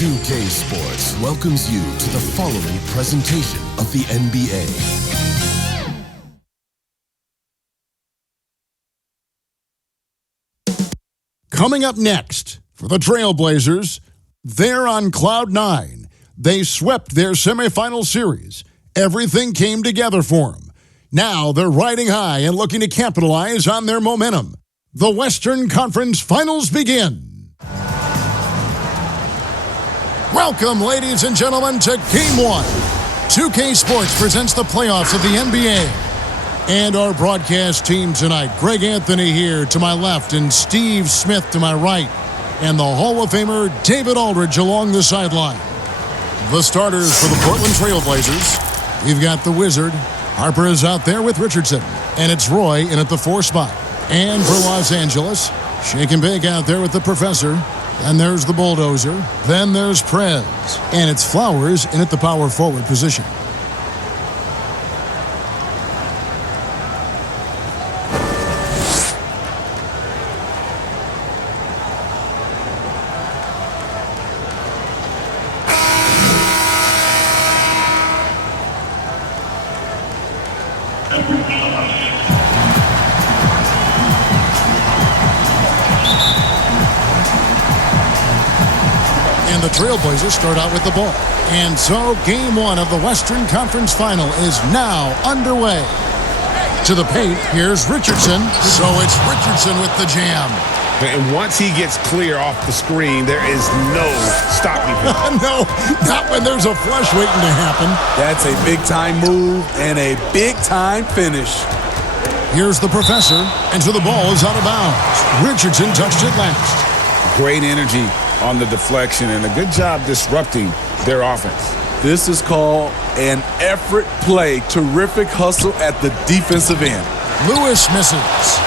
2K Sports welcomes you to the following presentation of the NBA. Coming up next, for the Trailblazers, they're on Cloud 9. They swept their semifinal series. Everything came together for them. Now they're riding high and looking to capitalize on their momentum. The Western Conference Finals begin. Welcome, ladies and gentlemen, to Game 1. 2K Sports presents the playoffs of the NBA. And our broadcast team tonight, Greg Anthony here to my left and Steve Smith to my right. And the Hall of Famer David Aldridge along the sideline. The starters for the Portland Trailblazers. We've got the Wizard. Harper is out there with Richardson. And it's Roy in at the 4 spot. And for Los Angeles, Shake and Bake out there with the Professor. And there's the Bulldozer. Then there's Prez. And it's Flowers in at the power forward position. And the Trailblazers start out with the ball. And so Game 1 of the Western Conference Final is now underway. To the paint, here's Richardson. So it's Richardson with the jam. And once he gets clear off the screen, there is no stopping him. No, not when there's a flush waiting to happen. That's a big-time move and a big-time finish. Here's the Professor, and so the ball is out of bounds. Richardson touched it last. Great energy on the deflection and a good job disrupting their offense. This is called an effort play. Terrific hustle at the defensive end. Lewis misses.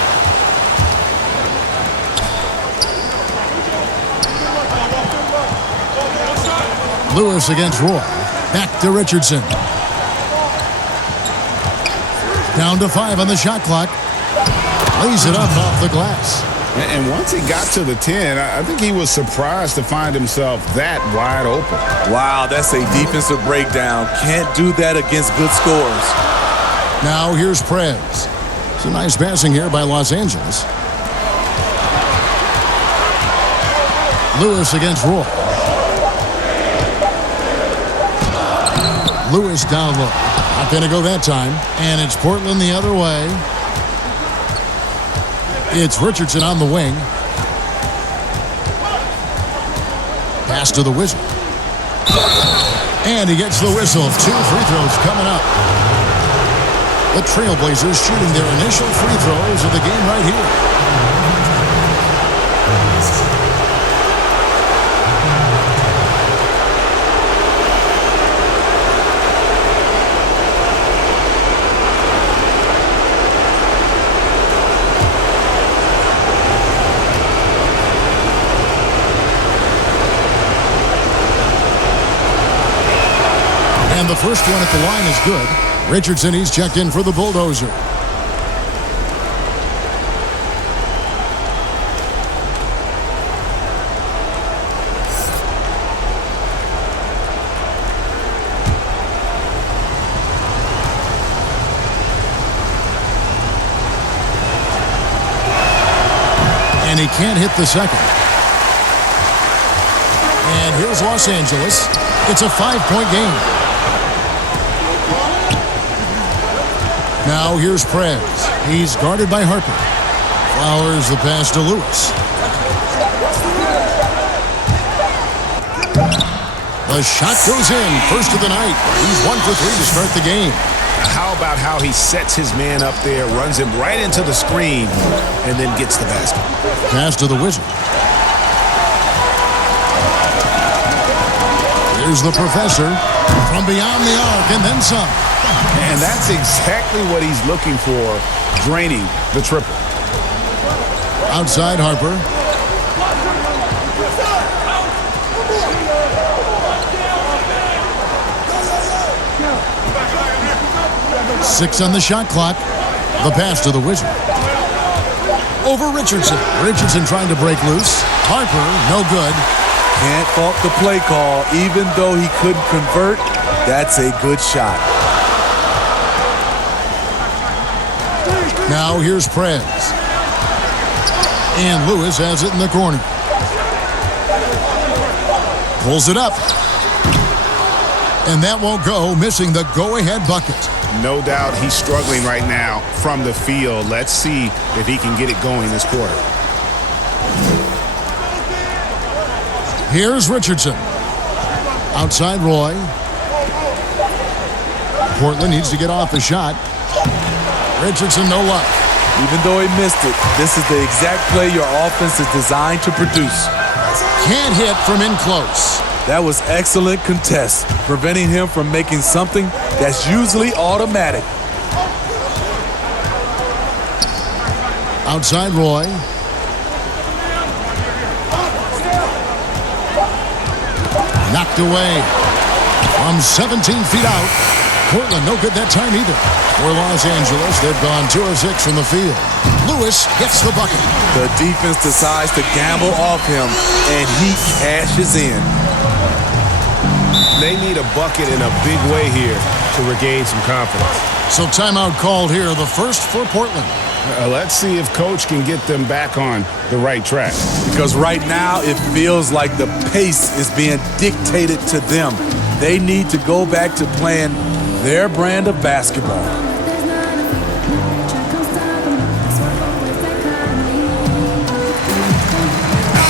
Lewis against Roy. Back to Richardson. Down to 5 on the shot clock. Lays it up off the glass. And once he got to the 10, I think he was surprised to find himself that wide open. Wow, that's a defensive breakdown. Can't do that against good scores. Now here's Prez. It's a nice passing here by Los Angeles. Lewis against Roy. Lewis down low. Not going to go that time. And it's Portland the other way. It's Richardson on the wing. Pass to the Wizard. And he gets the whistle. 2 free throws coming up. The Trailblazers shooting their initial free throws of the game right here. And the first one at the line is good. Richardson, he's checked in for the Bulldozer. And he can't hit the second. And here's Los Angeles. It's a 5-point game. Now here's Prez. He's guarded by Harper. Flowers the pass to Lewis. The shot goes in. First of the night. He's 1 for 3 to start the game. How about how he sets his man up there, runs him right into the screen, and then gets the basket. Pass to the Wizard. Here's the Professor from beyond the arc and then some. And that's exactly what he's looking for, draining the triple. Outside Harper. Six on the shot clock. The pass to the Wizard. Over Richardson. Richardson trying to break loose. Harper, no good. Can't fault the play call. Even though he couldn't convert, that's a good shot. Now here's Prez. And Lewis has it in the corner. Pulls it up. And that won't go, missing the go-ahead bucket. No doubt he's struggling right now from the field. Let's see if he can get it going this quarter. Here's Richardson. Outside Roy. Portland needs to get off the shot. Richardson, no luck. Even though he missed it, this is the exact play your offense is designed to produce. Can't hit from in close. That was excellent contest, preventing him from making something that's usually automatic. Outside Roy. Knocked away from 17 feet out. Portland no good that time either. For Los Angeles, they've gone 2 of 6 from the field. Lewis gets the bucket. The defense decides to gamble off him, and he cashes in. They need a bucket in a big way here to regain some confidence. So timeout called here, the first for Portland. Let's see if Coach can get them back on the right track. Because right now it feels like the pace is being dictated to them. They need to go back to playing their brand of basketball.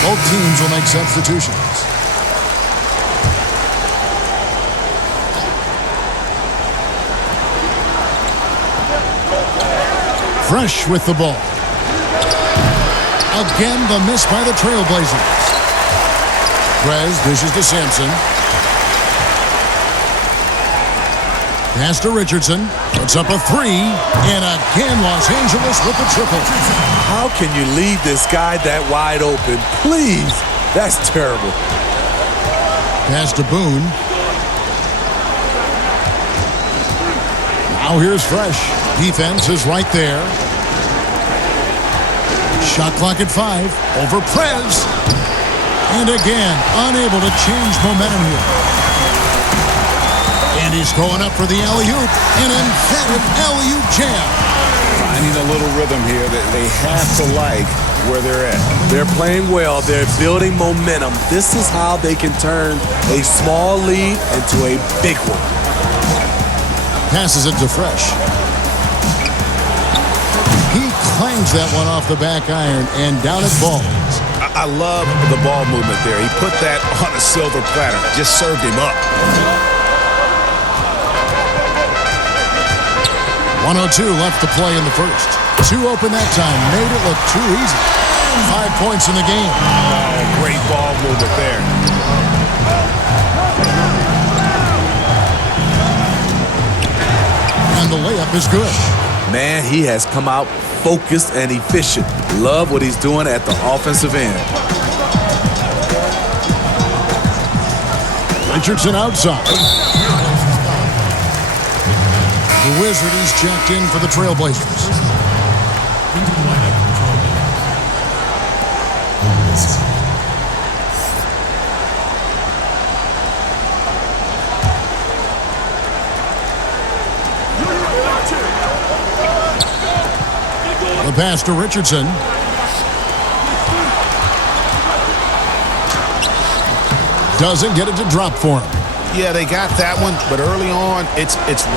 Both teams will make substitutions. Fresh with the ball. Again, the miss by the Trailblazers. Prez dishes to Sampson. Pass to Richardson. Puts up a 3. And again, Los Angeles with the triple. How can you leave this guy that wide open? Please. That's terrible. Pass to Boone. Now here's Fresh. Defense is right there. Shot clock at 5. Over Prez. And again, unable to change momentum here. And he's going up for the alley-oop. An emphatic alley-oop jam. Finding a little rhythm here that they have to like where they're at. They're playing well. They're building momentum. This is how they can turn a small lead into a big one. Passes it to Fresh. He clangs that one off the back iron and down it falls. I love the ball movement there. He put that on a silver platter. Just served him up. 1:02 left to play in the first. 2 open that time. Made it look too easy. 5 points in the game. Oh, great ball movement there. And the layup is good. Man, he has come out focused and efficient. Love what he's doing at the offensive end. Richardson outside. The Wizard is checked in for the Trailblazers. The pass to Richardson. Doesn't get it to drop for him. Yeah, they got that one, but early on, it's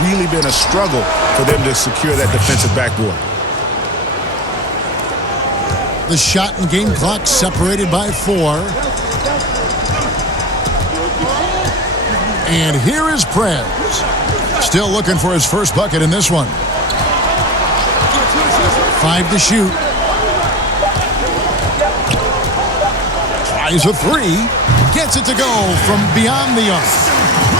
really been a struggle for them to secure that defensive backboard. The shot and game clock separated by 4. And here is Prez. Still looking for his first bucket in this one. 5 to shoot. Tries a 3. Gets it to go from beyond the arc.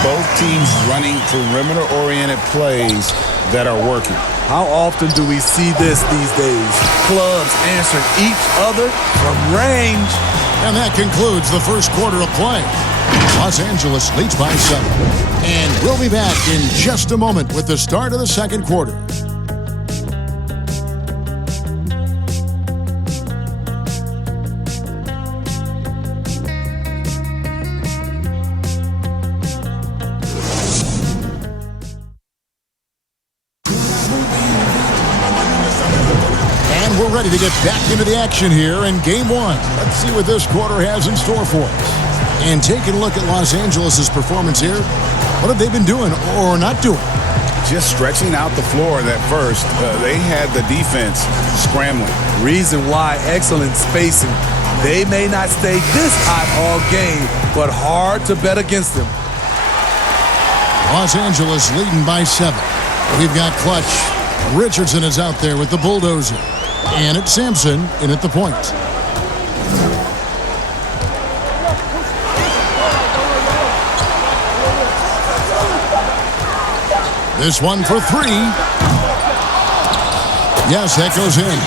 Both teams running perimeter-oriented plays that are working. How often do we see this these days? Clubs answering each other from range. And that concludes the first quarter of play. Los Angeles leads by 7. And we'll be back in just a moment with the start of the second quarter. ready to get back into the action here in Game 1. Let's see what this quarter has in store for us. And taking a look at Los Angeles' performance here, what have they been doing or not doing? Just stretching out the floor that first. They had the defense scrambling. Reason why, excellent spacing. They may not stay this hot all game, but hard to bet against them. Los Angeles leading by 7. We've got Clutch. Richardson is out there with the bulldozer. And it's Sampson in at the point. This one for 3. Yes, that goes in.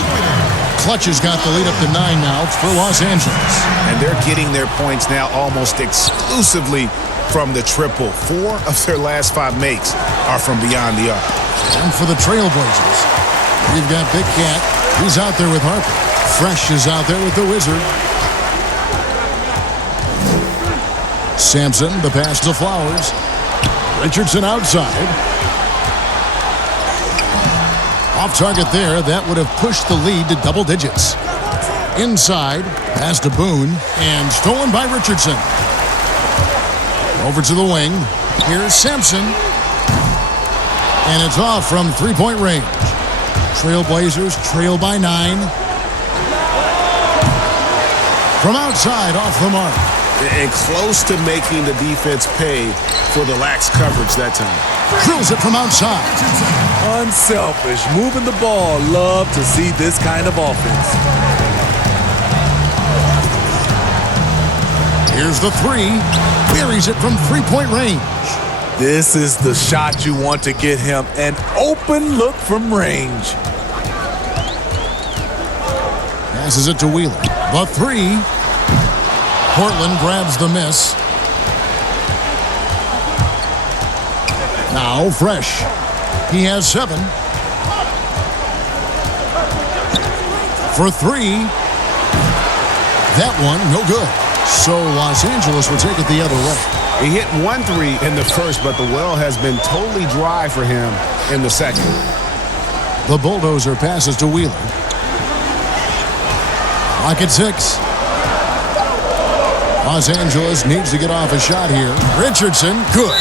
Clutch has got the lead up to 9 now for Los Angeles. And they're getting their points now almost exclusively from the triple. 4 of their last 5 makes are from beyond the arc. And for the Trailblazers, we've got Big Cat. He's out there with Harper. Fresh is out there with the Wizard. Sampson, the pass to Flowers. Richardson outside. Off target there, that would have pushed the lead to double digits. Inside, pass to Boone, and stolen by Richardson. Over to the wing. Here's Sampson. And it's off from three-point range. Trailblazers trail by 9. From outside, off the mark. And close to making the defense pay for the lax coverage that time. Drills it from outside. Unselfish, moving the ball. Love to see this kind of offense. Here's the 3. Buries it from three-point range. This is the shot you want to get him. An open look from range. Passes it to Wheeler. The 3. Portland grabs the miss. Now Fresh. He has 7. For 3. That one, no good. So Los Angeles will take it the other way. He hit 1 3 in the first, but the well has been totally dry for him in the second. The bulldozer passes to Wheeler. Clock at 6. Los Angeles needs to get off a shot here. Richardson, good.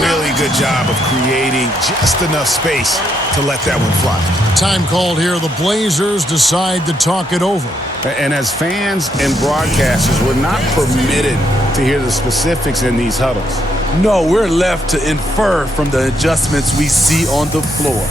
Really good job of creating just enough space to let that one fly. Time called here. The Blazers decide to talk it over. And as fans and broadcasters, we're not permitted to hear the specifics in these huddles. No, we're left to infer from the adjustments we see on the floor.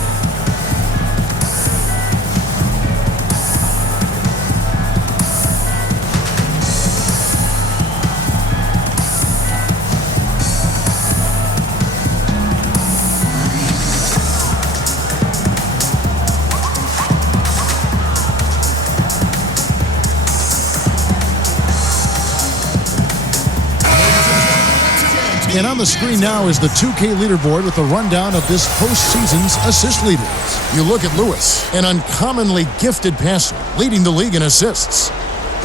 And on the screen now is the 2K leaderboard with a rundown of this postseason's assist leaders. You look at Lewis, an uncommonly gifted passer, leading the league in assists.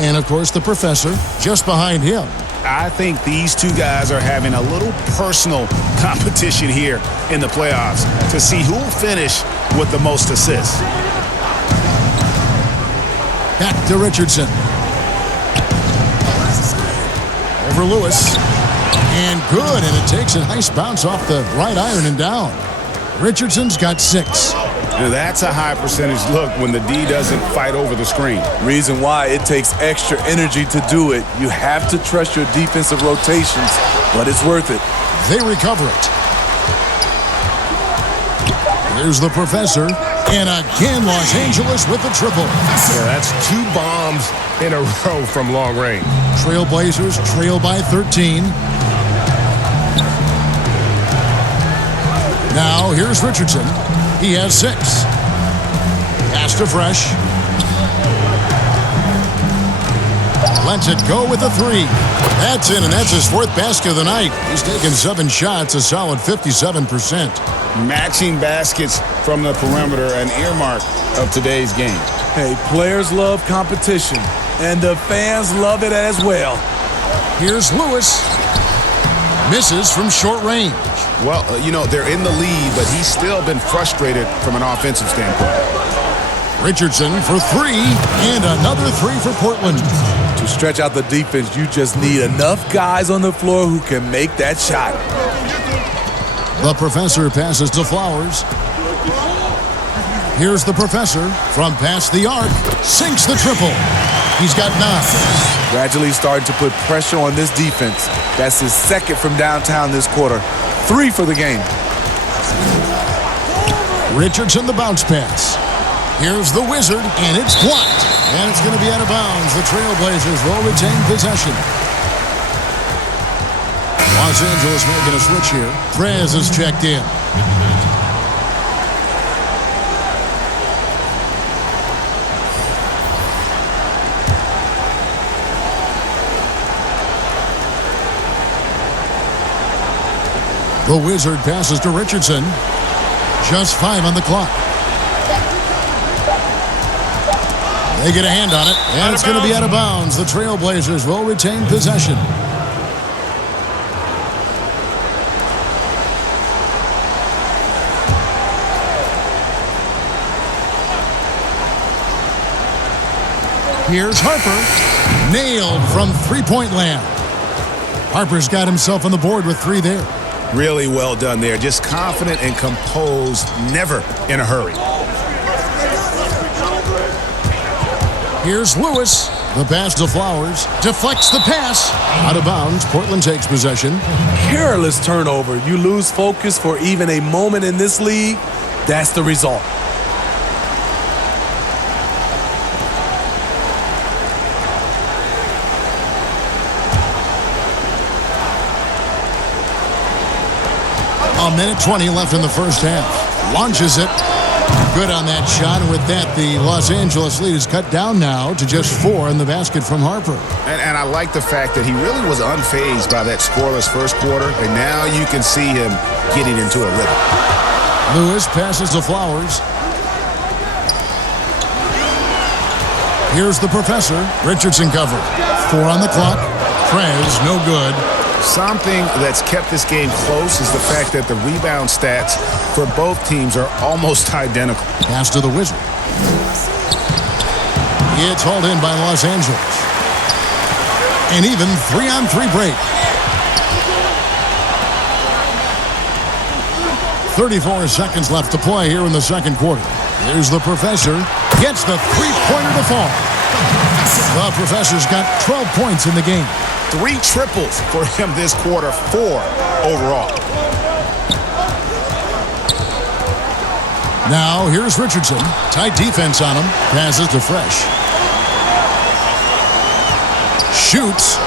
And, of course, the professor just behind him. I think these two guys are having a little personal competition here in the playoffs to see who will finish with the most assists. Back to Richardson. Over Lewis. And good, and it takes a nice bounce off the right iron and down. Richardson's got 6. Now that's a high percentage look when the D doesn't fight over the screen. Reason why it takes extra energy to do it. You have to trust your defensive rotations, but it's worth it. They recover it. Here's the professor. And again, Los Angeles with the triple. Yeah, that's 2 bombs in a row from long range. Trailblazers trail by 13. Now, here's Richardson. He has 6. Pass to Fresh. Lets it go with a 3. That's in, and that's his 4th basket of the night. He's taken 7 shots, a solid 57%. Matching baskets from the perimeter, an earmark of today's game. Hey, players love competition, and the fans love it as well. Here's Lewis. Misses from short range. Well, they're in the lead, but he's still been frustrated from an offensive standpoint. Richardson for three, and another three for Portland. To stretch out the defense, you just need enough guys on the floor who can make that shot. The professor passes to Flowers. Here's the professor from past the arc. Sinks the triple. He's got 9. Gradually starting to put pressure on this defense. That's his second from downtown this quarter. 3 for the game. Richardson, the bounce pass. Here's the Wizard, and it's blocked. And it's going to be out of bounds. The Trailblazers will retain possession. Los Angeles making a switch here. Prez is checked in. The Wizard passes to Richardson. Just 5 on the clock. They get a hand on it, and it's going to be out of bounds. The Trailblazers will retain possession. Here's Harper. Nailed from three-point land. Harper's got himself on the board with 3 there. Really well done there. Just confident and composed, never in a hurry. Here's Lewis. The pass to Flowers. Deflects the pass. Out of bounds. Portland takes possession. Careless turnover. You lose focus for even a moment in this league. That's the result. A minute 20 left in the first half. Launches it. Good on that shot. And with that, the Los Angeles lead is cut down now to just 4 in the basket from Harper. And I like the fact that he really was unfazed by that scoreless first quarter. And now you can see him getting into a rhythm. Lewis passes to Flowers. Here's the professor. Richardson covered. 4 on the clock. Prez, no good. Something that's kept this game close is the fact that the rebound stats for both teams are almost identical. Pass to the Wizard. It's hauled in by Los Angeles. An even 3-on-3 break. 34 seconds left to play here in the second quarter. Here's the professor. Gets the three-pointer to fall. The professor's got 12 points in the game. 3 triples for him this quarter, 4 overall. Now, here's Richardson. Tight defense on him. Passes to Fresh. Shoots.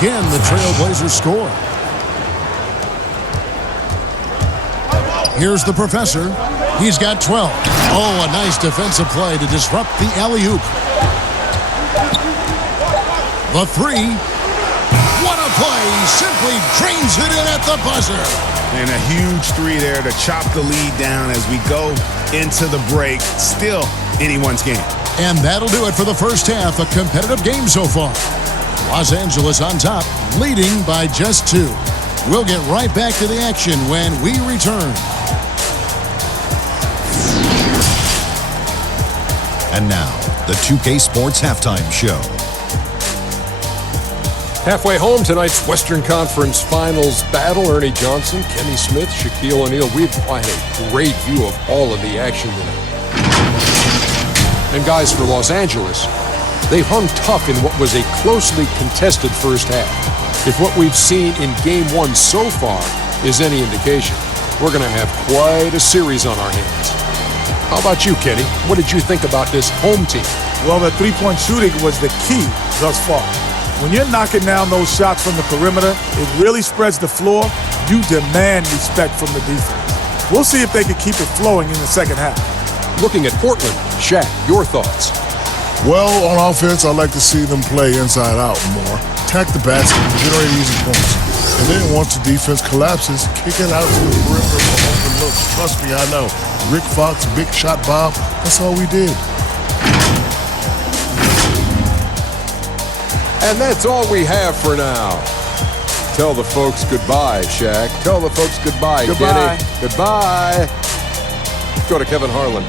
Again, the Trailblazers score. Here's the professor. He's got 12. Oh, a nice defensive play to disrupt the alley-oop. The 3. What a play. He simply drains it in at the buzzer. And a huge 3 there to chop the lead down as we go into the break. Still anyone's game. And that'll do it for the first half. A competitive game so far. Los Angeles on top, leading by just 2. We'll get right back to the action when we return. And now, the 2K Sports Halftime Show. Halfway home, tonight's Western Conference Finals battle. Ernie Johnson, Kenny Smith, Shaquille O'Neal. We've had a great view of all of the action tonight. And guys, for Los Angeles, they've hung tough in what was a closely contested first half. If what we've seen in Game 1 so far is any indication, we're going to have quite a series on our hands. How about you, Kenny? What did you think about this home team? Well, the three-point shooting was the key thus far. When you're knocking down those shots from the perimeter, it really spreads the floor. You demand respect from the defense. We'll see if they can keep it flowing in the second half. Looking at Portland, Shaq, your thoughts? Well, on offense, I like to see them play inside out more. Attack the basket, generate easy points. And then once the defense collapses, kick it out to the perimeter for open looks. Trust me, I know. Rick Fox, big shot Bob, that's all we did. And that's all we have for now. Tell the folks goodbye, Shaq. Tell the folks goodbye, Goodbye. Kenny. Goodbye. Go to Kevin Harlan.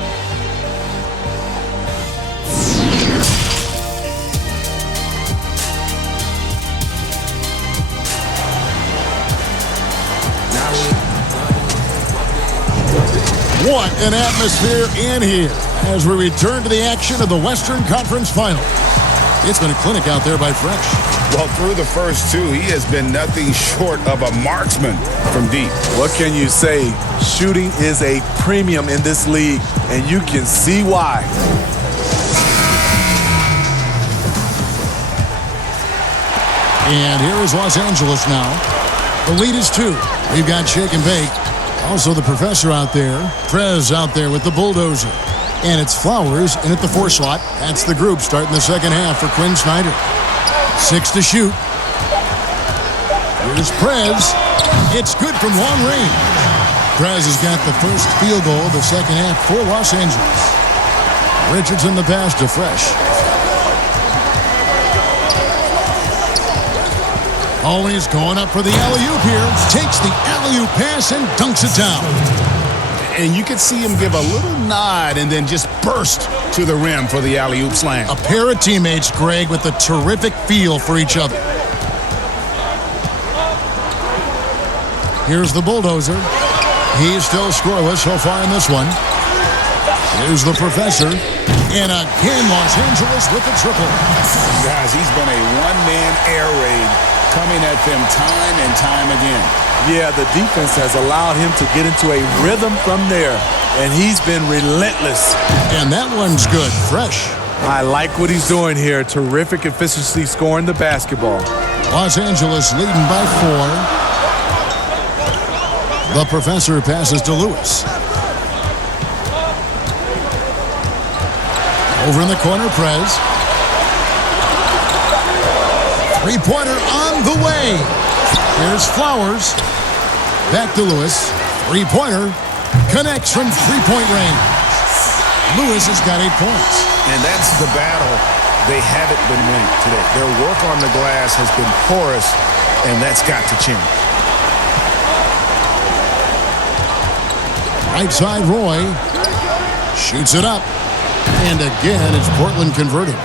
What an atmosphere in here as we return to the action of the Western Conference Finals. It's been a clinic out there by Fresh. Well, through the first two, he has been nothing short of a marksman from deep. What can you say? Shooting is a premium in this league, and you can see why. And here is Los Angeles now. The lead is 2. We've got Shake and Bake. Also the professor out there. Prez out there with the bulldozer. And it's Flowers in at the 4 slot. That's the group starting the second half for Quinn Snyder. 6 to shoot. Here's Prez. It's good from long range. Prez has got the first field goal of the second half for Los Angeles. Richardson the pass to Fresh. Always going up for the alley-oop here. Takes the alley-oop pass and dunks it down. And you can see him give a little nod and then just burst to the rim for the alley-oop slam. A pair of teammates, Greg, with a terrific feel for each other. Here's the bulldozer. He's still scoreless so far in this one. Here's the professor. And again, Los Angeles with the triple. Guys, he's been a one-man air raid coming at them time and time again. Yeah, the defense has allowed him to get into a rhythm from there, and he's been relentless. And that one's good, Fresh. I like what he's doing here. Terrific efficiency scoring the basketball. Los Angeles leading by 4. The professor passes to Lewis. Over in the corner, Prez. Three-pointer on the way. Here's Flowers. Back to Lewis. Three-pointer. Connects from three-point range. Lewis has got 8 points. And that's the battle they haven't been winning today. Their work on the glass has been porous, and that's got to change. Right side, Roy. Shoots it up. And again, it's Portland converting.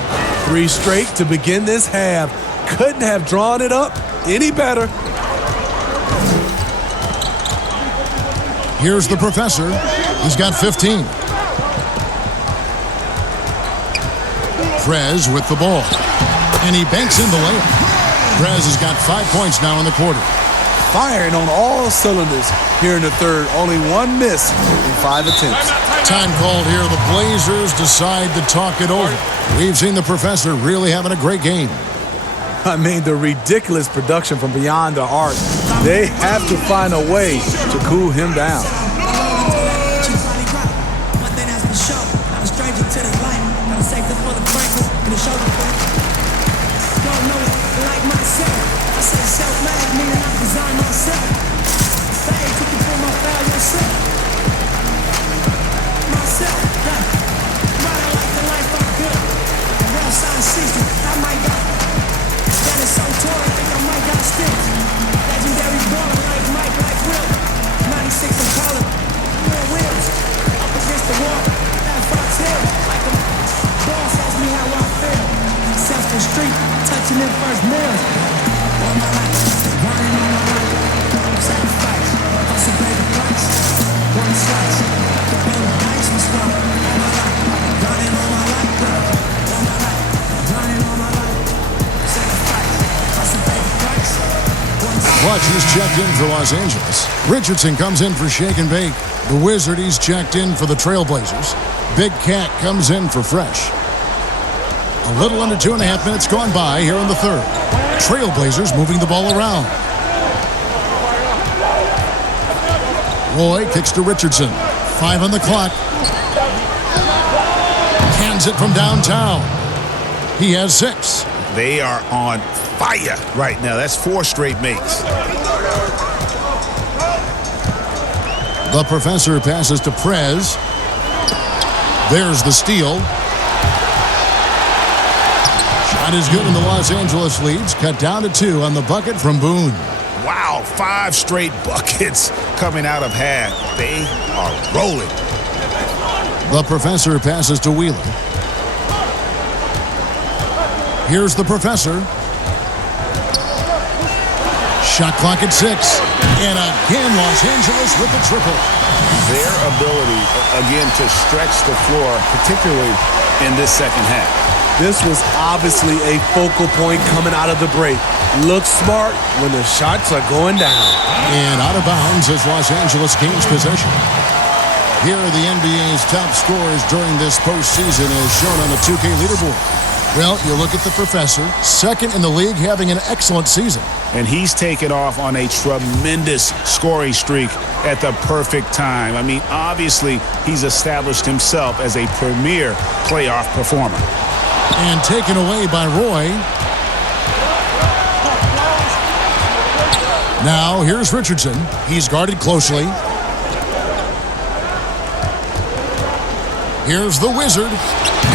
3 straight to begin this half. Couldn't have drawn it up any better. Here's the professor. He's got 15. Prez with the ball. And he banks in the layup. Prez has got 5 points now in the quarter. Firing on all cylinders here in the third. Only 1 miss in 5 attempts. Time called here. The Blazers decide to talk it over. We've seen the professor really having a great game. I mean, the ridiculous production from beyond the arc. They have to find a way to cool him down. Clutch, he's checked in for Los Angeles. Richardson comes in for Shake and Bake. The Wizard, he's checked in for the Trailblazers. Big Cat comes in for Fresh. A little under 2.5 minutes gone by here in the third. Trailblazers moving the ball around. Roy kicks to Richardson. 5 on the clock. Hands it from downtown. He has 6. They are on fire right now. That's 4 straight makes. The professor passes to Prez. There's the steal. Shot is good, and the Los Angeles leads cut down to 2 on the bucket from Boone. Wow, 5 straight buckets coming out of half. They are rolling. The professor passes to Wheeler. Here's the professor. Shot clock at 6. And again, Los Angeles with the triple. Their ability, again, to stretch the floor, particularly in this second half. This was obviously a focal point coming out of the break. Looks smart when the shots are going down. And out of bounds as Los Angeles gains possession. Here are the NBA's top scorers during this postseason as shown on the 2K leaderboard. Well, you look at the professor, second in the league, having an excellent season. And he's taken off on a tremendous scoring streak at the perfect time. I mean, obviously, he's established himself as a premier playoff performer. And taken away by Roy. Now, here's Richardson. He's guarded closely. Here's the Wizard.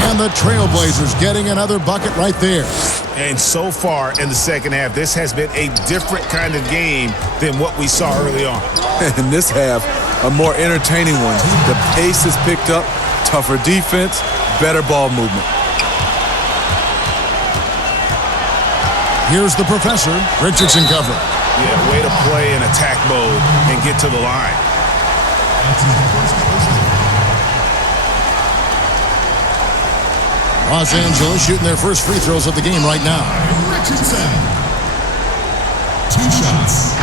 And the Trailblazers getting another bucket right there. And so far in the second half, this has been a different kind of game than what we saw early on. In this half, a more entertaining one. The pace has picked up, tougher defense, better ball movement. Here's the professor, Richardson cover. Yeah, way to play in attack mode and get to the line. Los Angeles shooting their first free throws of the game right now. Richardson. 2 shots.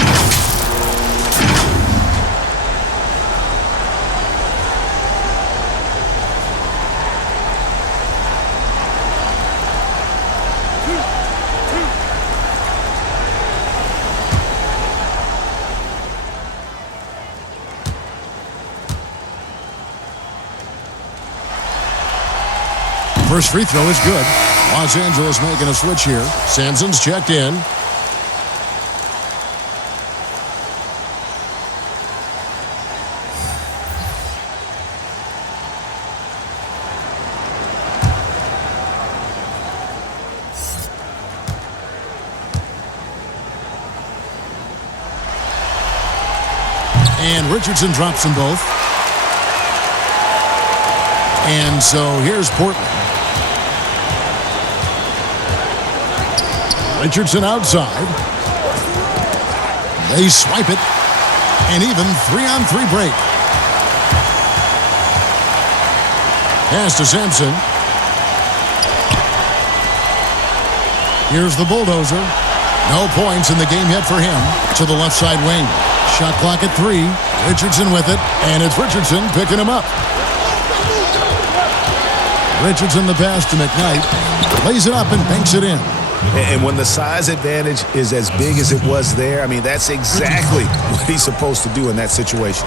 First free throw is good. Los Angeles making a switch here. Sanson's checked in. And Richardson drops them both. And so here's Portland. Richardson outside. They swipe it. And even 3-on-3 break. Pass to Sampson. Here's the bulldozer. No points in the game yet for him. To the left side wing. Shot clock at 3. Richardson with it. And it's Richardson picking him up. Richardson the pass to McKnight. Lays it up and banks it in. And when the size advantage is as big as it was there, I mean, that's exactly what he's supposed to do in that situation.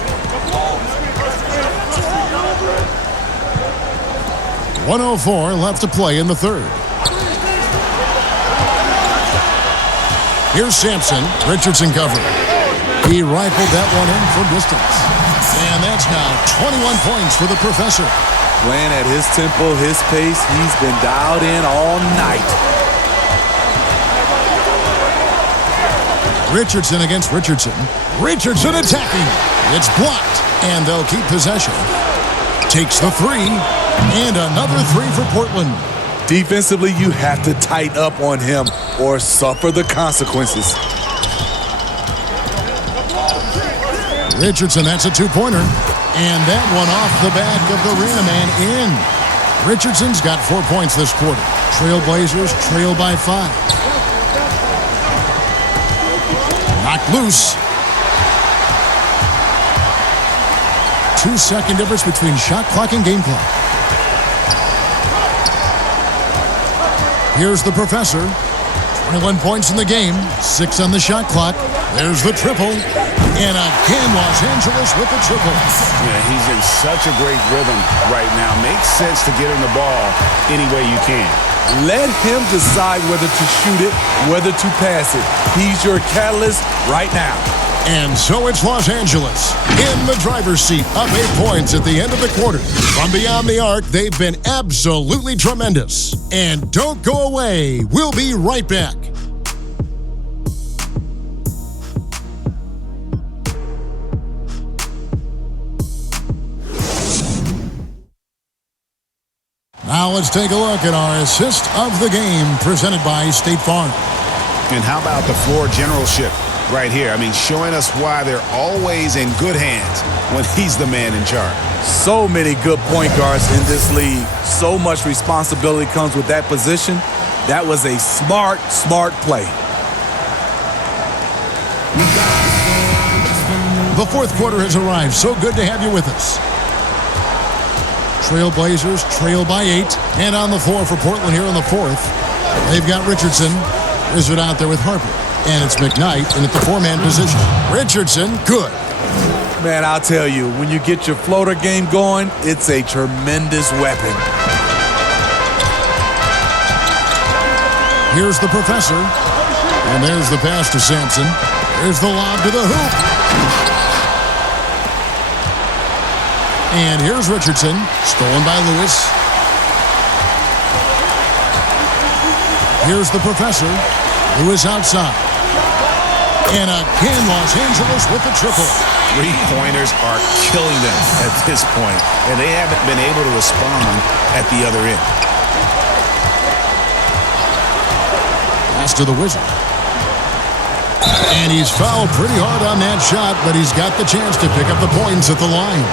1:04 left to play in the third. Here's Sampson. Richardson covering. He rifled that one in from distance. And that's now 21 points for the professor. Playing at his tempo, his pace, he's been dialed in all night. Richardson against Richardson. Richardson attacking. It's blocked, and they'll keep possession. Takes the 3, and another 3 for Portland. Defensively, you have to tighten up on him or suffer the consequences. Richardson, that's a 2-pointer. And that one off the back of the rim and in. Richardson's got 4 points this quarter. Trailblazers trail by 5. Knocked loose. 2-second difference between shot clock and game clock. Here's the professor. 21 points in the game. 6 on the shot clock. There's the triple. And again, Los Angeles with the triple. Yeah, he's in such a great rhythm right now. Makes sense to get him the ball any way you can. Let him decide whether to shoot it, whether to pass it. He's your catalyst right now. And so it's Los Angeles in the driver's seat, up 8 points at the end of the quarter. From beyond the arc, they've been absolutely tremendous. And don't go away. We'll be right back. Now let's take a look at our assist of the game presented by State Farm. And how about the floor generalship right here. I mean, showing us why they're always in good hands when he's the man in charge. So many good point guards in this league. So much responsibility comes with that position. That was a smart play. The fourth quarter has arrived. So good to have you with us. Trailblazers trail by 8. And on the floor for Portland here in the fourth, they've got Richardson. Wizard out there with Harper. And it's McKnight in at the 4-man position. Richardson, good. Man, I'll tell you, when you get your floater game going, it's a tremendous weapon. Here's the professor. And there's the pass to Sampson. There's the lob to the hoop. And here's Richardson, stolen by Lewis. Here's the professor. Lewis outside. And again, Los Angeles with the triple. Three-pointers are killing them at this point, and they haven't been able to respond at the other end. Pass to the Wizard. And he's fouled pretty hard on that shot, but he's got the chance to pick up the points at the line.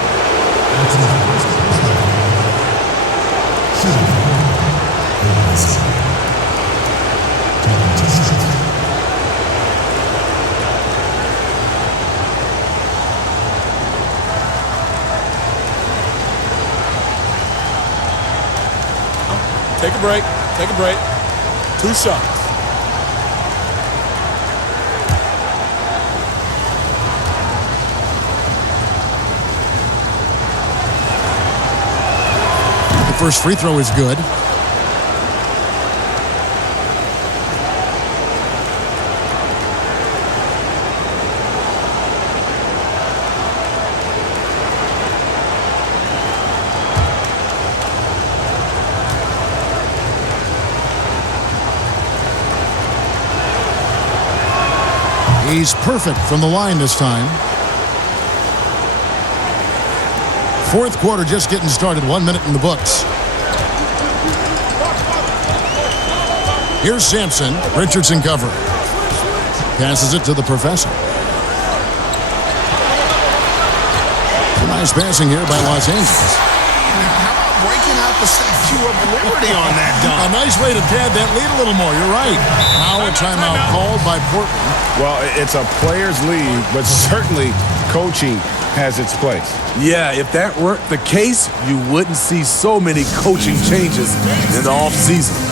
Take a break. Take a break. 2 shots. The first free throw is good. He's perfect from the line this time. Fourth quarter just getting started. 1 minute in the books. Here's Sampson. Richardson cover. Passes it to the professor. Nice passing here by Los Angeles. How about breaking out the Statue of Liberty on that dunk? A nice way to pad that lead a little more. You're right. Now a timeout called by Portland. Well, it's a players' league, but certainly coaching has its place. Yeah, if that weren't the case, you wouldn't see so many coaching changes in the offseason.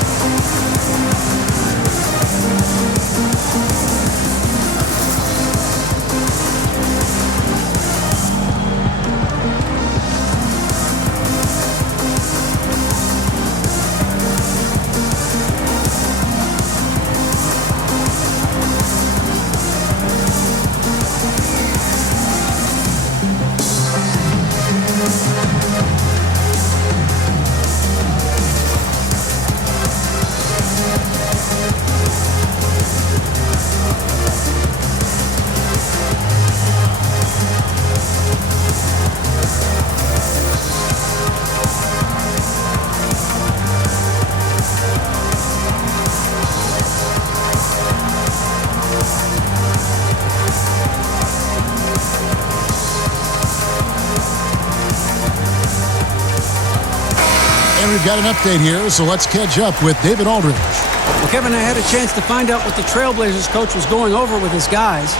And we've got an update here, so let's catch up with David Aldridge. Well, Kevin, I had a chance to find out what the Trailblazers coach was going over with his guys.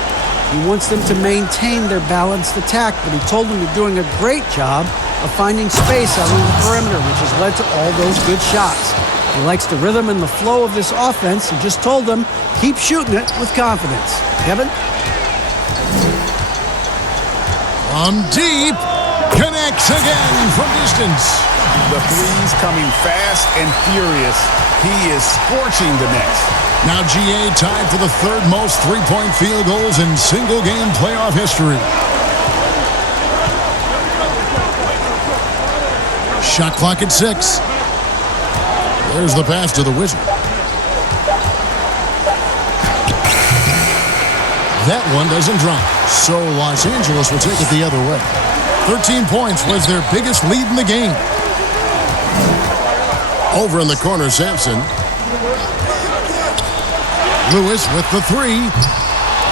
He wants them to maintain their balanced attack, but he told them they're doing a great job of finding space out on the perimeter, which has led to all those good shots. He likes the rhythm and the flow of this offense and just told them, keep shooting it with confidence. Kevin? From deep, connects again from distance. The threes coming fast and furious. He is scorching the Nets. Now GA tied for the third most three-point field goals in single-game playoff history. Shot clock at 6. There's the pass to the Wizard. That one doesn't drop, so Los Angeles will take it the other way. 13 points was their biggest lead in the game. Over in the corner, Sampson. Lewis with the three.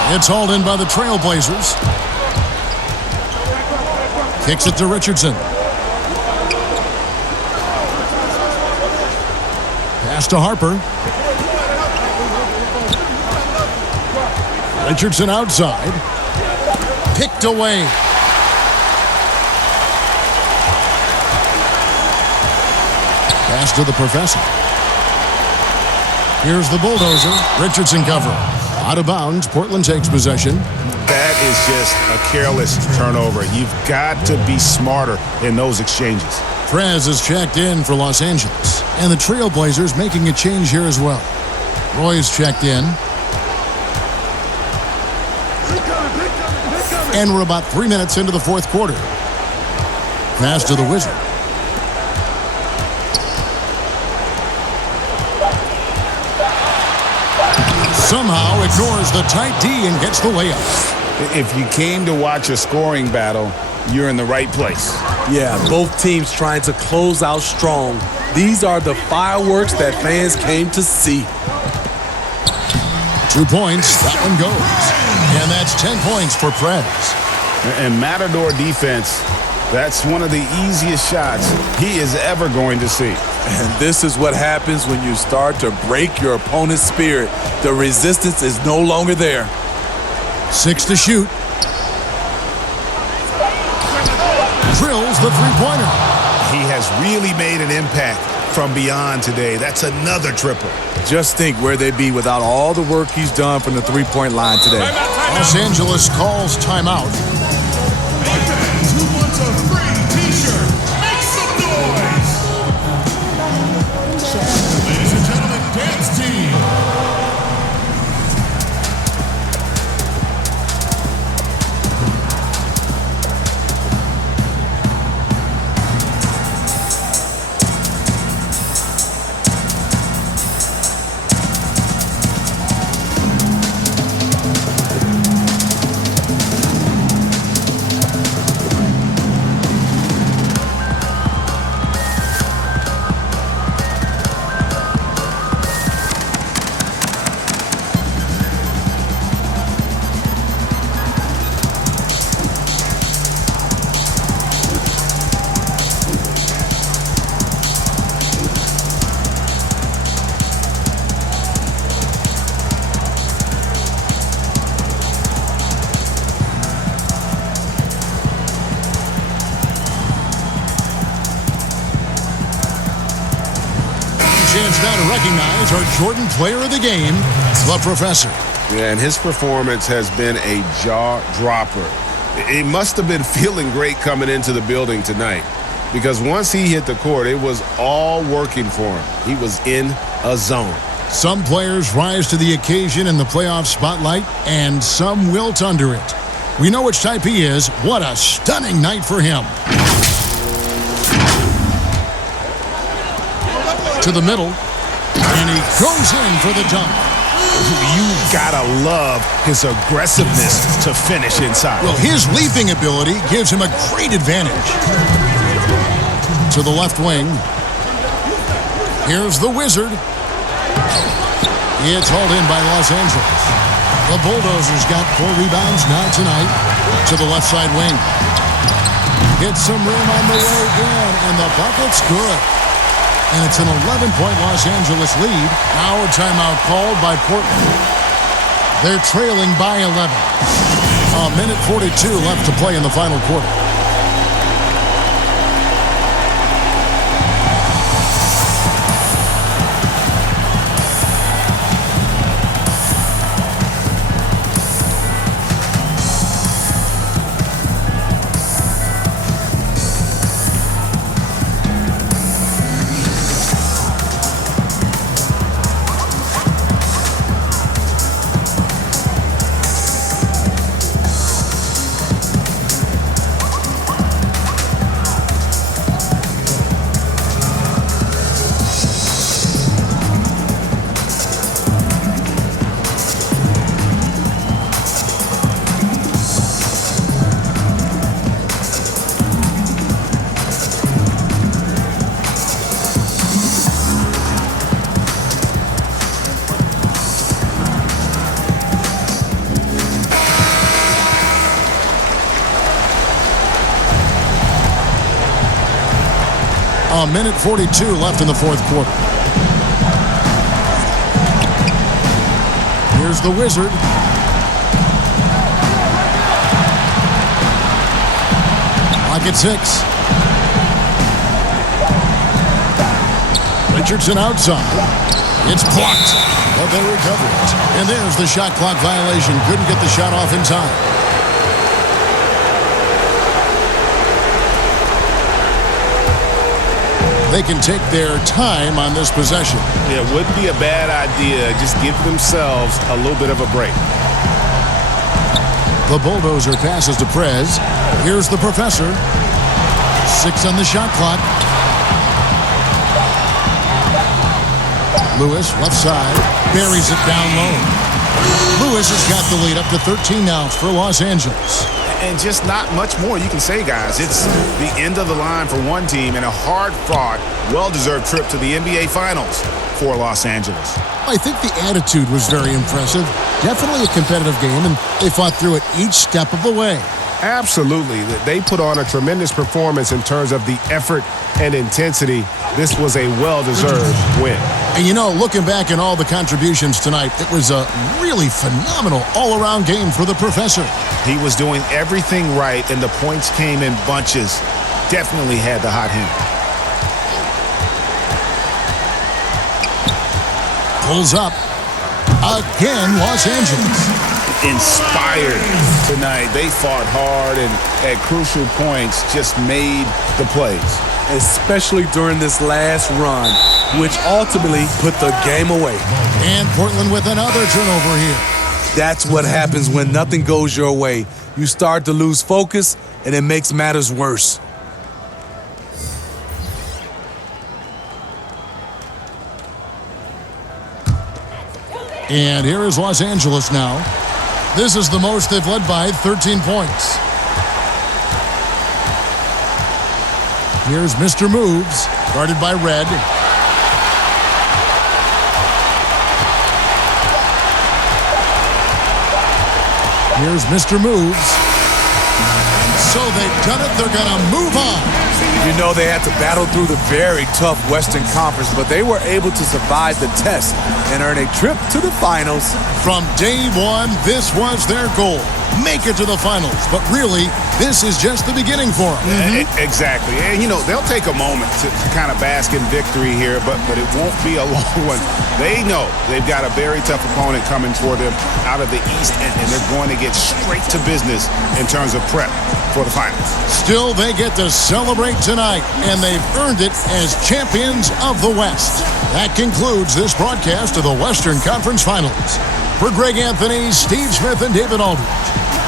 It's hauled in by the Trailblazers. Kicks it to Richardson. Pass to Harper. Richardson outside. Picked away. Pass to the Professor. Here's the Bulldozer. Richardson cover. Out of bounds. Portland takes possession. That is just a careless turnover. You've got to be smarter in those exchanges. Trez is checked in for Los Angeles. And the Trailblazers making a change here as well. Roy's checked in. And we're about 3 minutes into the fourth quarter. Pass to the Wizard. Somehow ignores the tight D and gets the layup. If you came to watch a scoring battle, you're in the right place. Yeah, both teams trying to close out strong. These are the fireworks that fans came to see. 2 points, that one goes. And that's 10 points for Prez. And Matador defense, that's one of the easiest shots he is ever going to see. And this is what happens when you start to break your opponent's spirit. The resistance is no longer there. 6 to shoot. Drills the three-pointer. He has really made an impact from beyond today. That's another triple. Just think where they'd be without all the work he's done from the three-point line today. Los Angeles calls timeout. Who wants a free t-shirt? Make some noise! Ladies and gentlemen, dance team. Chance now to recognize our Jordan Player of the Game, the Professor. Yeah, and his performance has been a jaw-dropper. He must have been feeling great coming into the building tonight because once he hit the court, it was all working for him. He was in a zone. Some players rise to the occasion in the playoff spotlight, and some wilt under it. We know which type he is. What a stunning night for him. To the middle, and he goes in for the dunk. You gotta love his aggressiveness to finish inside. Well, his leaping ability gives him a great advantage. To the left wing. Here's the Wizard. It's hauled in by Los Angeles. The Bulldozers got 4 rebounds now tonight. To the left side wing. Gets some room on the way in, and the bucket's good. And it's an 11-point Los Angeles lead. Now a timeout called by Portland. They're trailing by 11. A minute 42 left to play in the final quarter. A minute 42 left in the fourth quarter. Here's the Wizard. Clock at 6. Richardson outside. It's blocked, but they recover it. And there's the shot clock violation. Couldn't get the shot off in time. They can take their time on this possession. Yeah, it wouldn't be a bad idea. Just give themselves a little bit of a break. The bulldozer passes to Prez. Here's the professor. 6 on the shot clock. Lewis, left side, buries it down low. Lewis has got the lead up to 13 now for Los Angeles. And just not much more you can say, guys. It's the end of the line for one team and a hard-fought, well-deserved trip to the NBA Finals for Los Angeles. I think the attitude was very impressive. Definitely a competitive game, and they fought through it each step of the way. Absolutely. They put on a tremendous performance in terms of the effort and intensity. This was a well-deserved win. And you know, looking back at all the contributions tonight, it was a really phenomenal all-around game for the professor. He was doing everything right, and the points came in bunches. Definitely had the hot hand. Pulls up. Again, Los Angeles. Inspired tonight. They fought hard and at crucial points just made the plays. Especially during this last run, which ultimately put the game away. And Portland with another turnover here. That's what happens when nothing goes your way. You start to lose focus, and it makes matters worse. And here is Los Angeles now. This is the most they've led by 13 points. Here's Mr. Moves, guarded by Red. Here's Mr. Moves. So they've done it. They're going to move on. You know, they had to battle through the very tough Western Conference, but they were able to survive the test and earn a trip to the finals. From day one, this was their goal. Make it to the finals. But really, this is just the beginning for them. Exactly. And, you know, they'll take a moment to kind of bask in victory here, but it won't be a long one. They know they've got a very tough opponent coming for them out of the East, and they're going to get straight to business in terms of prep for the finals. Still, they get to celebrate tonight, and they've earned it as champions of the West. That concludes this broadcast of the Western Conference Finals. For Greg Anthony, Steve Smith, and David Aldridge,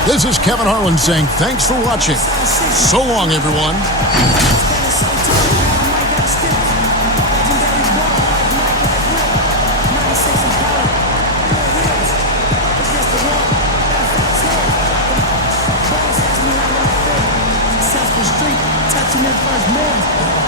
this is Kevin Harlan saying thanks for watching. So long, everyone. Street, touching that first man.